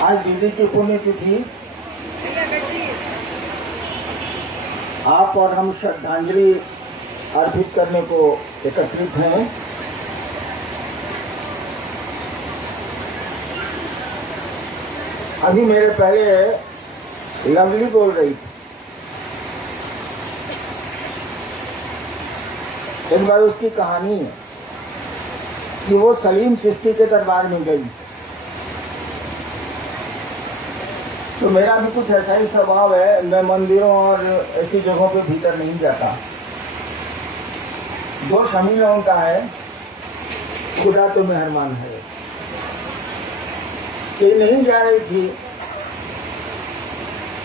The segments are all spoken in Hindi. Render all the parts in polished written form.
आज दीदी की पुण्यतिथि, आप और हम श्रद्धांजलि अर्पित करने को एकत्रित हैं। अभी मेरे पहले लवली बोल रही थी, एक बार उसकी कहानी है कि वो सलीम चिश्ती के दरबार में गई। तो मेरा भी कुछ ऐसा ही स्वभाव है, मैं मंदिरों और ऐसी जगहों पे भीतर नहीं जाता। दोष हम ही लोगों का है, खुदा तो मेहरबान है। ये नहीं जा रही थी,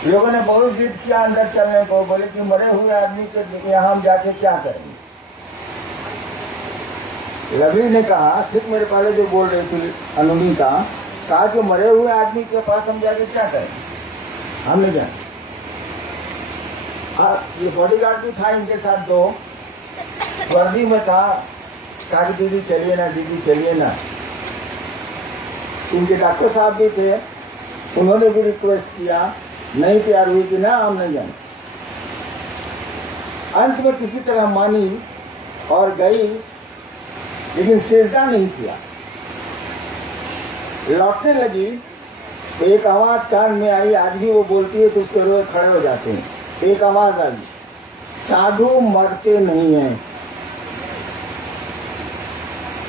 लोगों ने बहुत जिद किया अंदर चलने को, बोले कि मरे हुए आदमी के यहाँ हम जाके क्या करेंगे। रवि ने कहा, ठीक मेरे पहले जो बोल रही थी अनुमी का, कहा कि मरे हुए आदमी के पास हम जाके क्या करें, हम नहीं जाए। ये बॉडीगार्ड भी था इनके साथ, दो वर्दी में था। कहा कि दीदी चलिए ना, दीदी चलिए ना। इनके डॉक्टर साहब भी थे, उन्होंने भी रिक्वेस्ट किया, नहीं तैयार हुई कि ना हम नहीं जाए। अंत में किसी तरह मानी और गई, लेकिन सेजदा नहीं किया। लौटने लगी तो एक आवाज कान में आई, आज भी वो बोलती है तो उसके रोज खड़े हो जाते हैं। एक आवाज आई, साधु मरते नहीं हैं।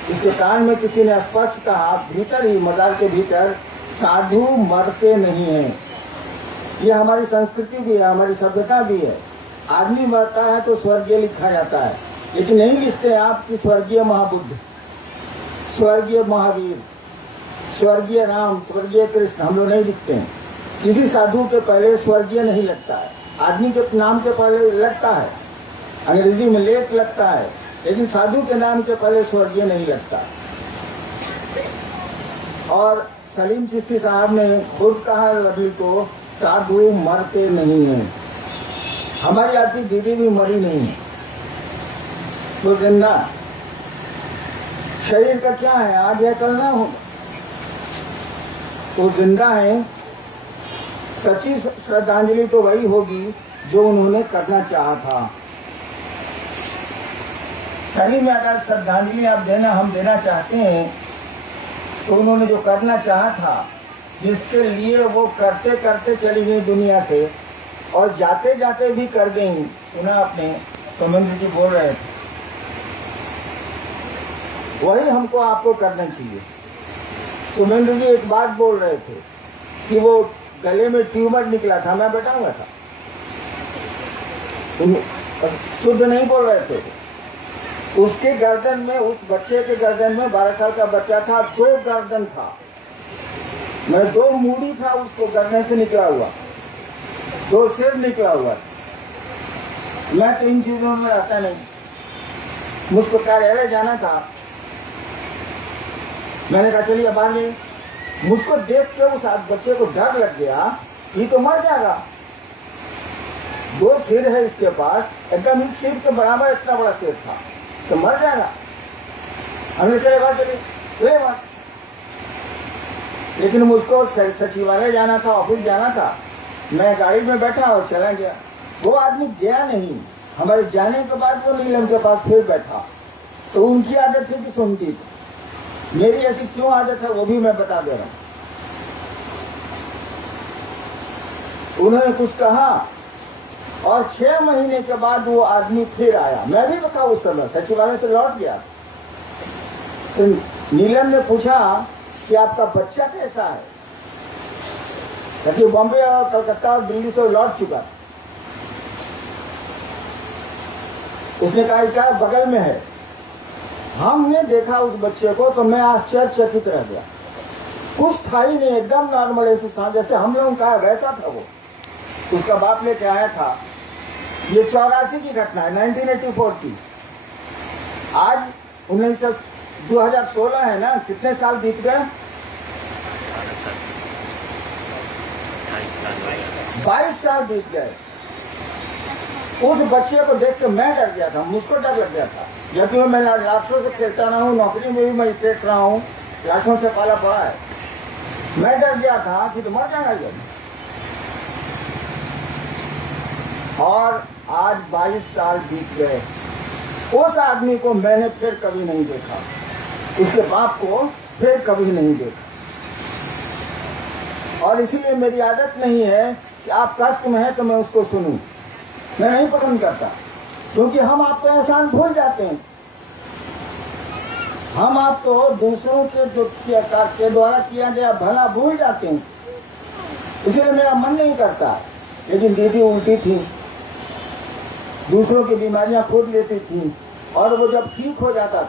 इसके कान में किसी ने स्पष्ट कहा, भीतर ही मजार के भीतर, साधु मरते नहीं हैं। ये हमारी संस्कृति भी है, हमारी सभ्यता भी है। आदमी मरता है तो स्वर्गीय लिखा जाता है, लेकिन नहीं लिखते आप कि स्वर्गीय महाबुद्ध, स्वर्गीय महावीर, स्वर्गीय राम, स्वर्गीय कृष्ण, हम लोग नहीं लिखते हैं। किसी साधु के पहले स्वर्गीय नहीं लगता है, आदमी के नाम के पहले लगता है, अंग्रेजी में लेट लगता है, लेकिन साधु के नाम के पहले स्वर्गीय नहीं लगता। और सलीम चिश्ती साहब ने खुद कहा रवि को, साधु मरते नहीं हैं। हमारी आती दीदी भी मरी नहीं है, तो जिंदा। शरीर का क्या है, आज है कल ना होगा, तो जिंदा है। सच्ची श्रद्धांजलि तो वही होगी जो उन्होंने करना चाहा था। सही में अगर श्रद्धांजलि आप देना, हम देना चाहते हैं, तो उन्होंने जो करना चाहा था, जिसके लिए वो करते करते चली गई दुनिया से, और जाते जाते भी कर गई। सुना आपने, सुमेंद्र जी बोल रहे थे, वही हमको आपको करना चाहिए। सुमेंद्र जी एक बात बोल रहे थे कि वो गले में ट्यूमर निकला था, मैं बैठा हुआ था, शुद्ध नहीं बोल रहे थे। उसके गर्दन में, उस बच्चे के गर्दन में, 12 साल का बच्चा था, 2 गर्दन था, मैं 2 मूड़ी था उसको गर्दन से निकला हुआ, 2 सिर निकला हुआ। मैं तो इन चीजों में रहता नहीं, मुझको कार्यालय जाना था। मैंने कहा चलिए बाहर नहीं, मुझको देख के उस बच्चे को डर लग गया, ये तो मर जाएगा। 2 सिर है इसके पास, एकदम इस सिर के बराबर इतना बड़ा सिर था, तो मर जाएगा। हमने चले बाहर, चलिए बात। लेकिन मुझको सचिवालय जाना था, ऑफिस जाना था, मैं गाड़ी में बैठा और चला गया। वो आदमी गया नहीं, हमारे जाने के बाद वो नीलम के पास फिर बैठा। तो उनकी आदत थी कि सुनती थी, मेरी ऐसी क्यों आदत है वो भी मैं बता दे रहा हूं। उन्होंने कुछ कहा और 6 महीने के बाद वो आदमी फिर आया। मैं भी था उस समय, सचिवालय से लौट गया। तो नीलम ने पूछा कि आपका बच्चा कैसा है, क्योंकि बॉम्बे और कलकत्ता और दिल्ली से लौट चुका। उसने कहा क्या बगल में है। हमने देखा उस बच्चे को तो मैं आश्चर्यचकित रह गया। कुछ था ही नहीं, एकदम नॉर्मल, ऐसे जैसे हम लोगों का वैसा था वो। उसका बाप लेके आया था। ये 84 की घटना है, 1984 की। आज 2016 है ना, कितने साल बीत गए? 22 साल बीत गए। उस बच्चे को देख के मैं डर गया था, मुझको डर लग गया था। जबकि मैं लाशों से खेलता रहा हूँ, नौकरी में भी मैं खेल रहा हूँ, लाशों से पाला पड़ा है। मैं डर गया था कि तो मर जाएगा जब। और आज 22 साल बीत गए, उस आदमी को मैंने फिर कभी नहीं देखा, उसके बाप को फिर कभी नहीं देखा। और इसीलिए मेरी आदत नहीं है कि आप कष्ट में हैं तो मैं उसको सुनूं, मैं नहीं पसंद करता, क्योंकि हम आपको एहसान भूल जाते हैं। हम आपको दूसरों के जो के द्वारा किया गया भला भूल जाते हैं। इसलिए मेरा मन नहीं करता। लेकिन दीदी उल्टी थी, दूसरों की बीमारियां खोद लेती थी, और वो जब ठीक हो जाता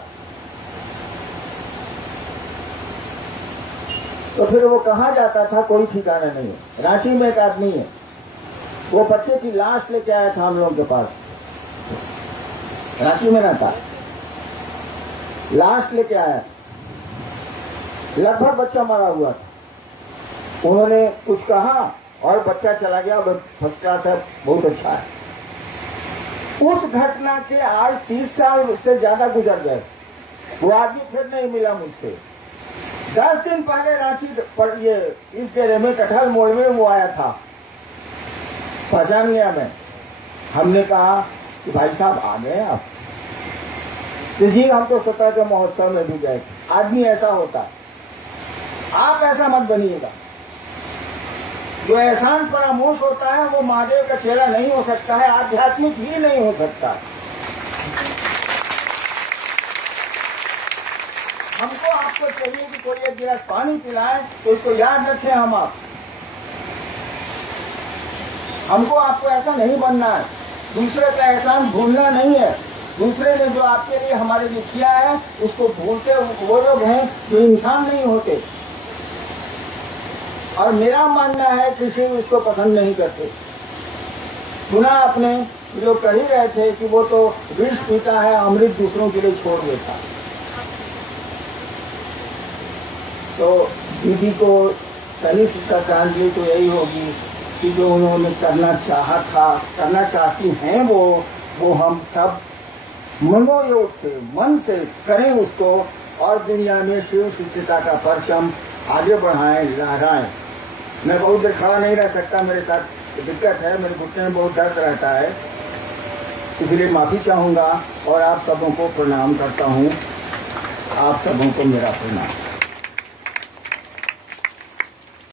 तो फिर वो कहाँ जाता था कोई ठिकाना नहीं है। रांची में एक आदमी है, वो बच्चे की लाश लेके आया था हम लोग के पास, रांची में रहता, लाश लेके आया, लगभग बच्चा मरा हुआ था। उन्होंने कुछ कहा और बच्चा चला गया, फर्स्ट क्लास है, बहुत अच्छा है। उस घटना के आज 30 साल से ज्यादा गुजर गए, वो आदमी फिर नहीं मिला मुझसे। 10 दिन पहले रांची पर ये इस डेरे में कटहल मोड़ में वो आया था, पहचान गया मैं। हमने कहा कि भाई साहब आ गए आप? तो जी हम तो स्वतः के महोत्सव में भी गए। आदमी ऐसा होता, आप ऐसा मत बनिएगा। जो एहसान फरामोश होता है वो महादेव का चेला नहीं हो सकता है, आध्यात्मिक ही नहीं हो सकता। हमको आपको चाहिए कि कोई एक गिलास पानी पिलाए तो इसको याद रखें हम आप। हमको आपको ऐसा नहीं बनना है, दूसरे का एहसान भूलना नहीं है। दूसरे ने जो आपके लिए हमारे लिए किया है उसको भूलते वो लोग हैं जो इंसान नहीं होते। और मेरा मानना है कि शिव इसको पसंद नहीं करते। सुना आपने जो कह ही रहे थे कि वो तो विष पीता है, अमृत दूसरों के लिए छोड़ देता। तो दीदी को सही शिक्षा श्रद्धांजलि तो यही होगी कि जो उन्होंने करना चाहा था, करना चाहती हैं वो हम सब मनोयोग से, मन से करें उसको, और दुनिया में शिव शिष्यता का परचम आगे बढ़ाएं, लहराएं। मैं बहुत देर खड़ा नहीं रह सकता, मेरे साथ दिक्कत है, मेरे घुटने में बहुत दर्द रहता है, इसलिए माफी चाहूंगा और आप सबों को प्रणाम करता हूं। आप सबों को मेरा प्रणाम।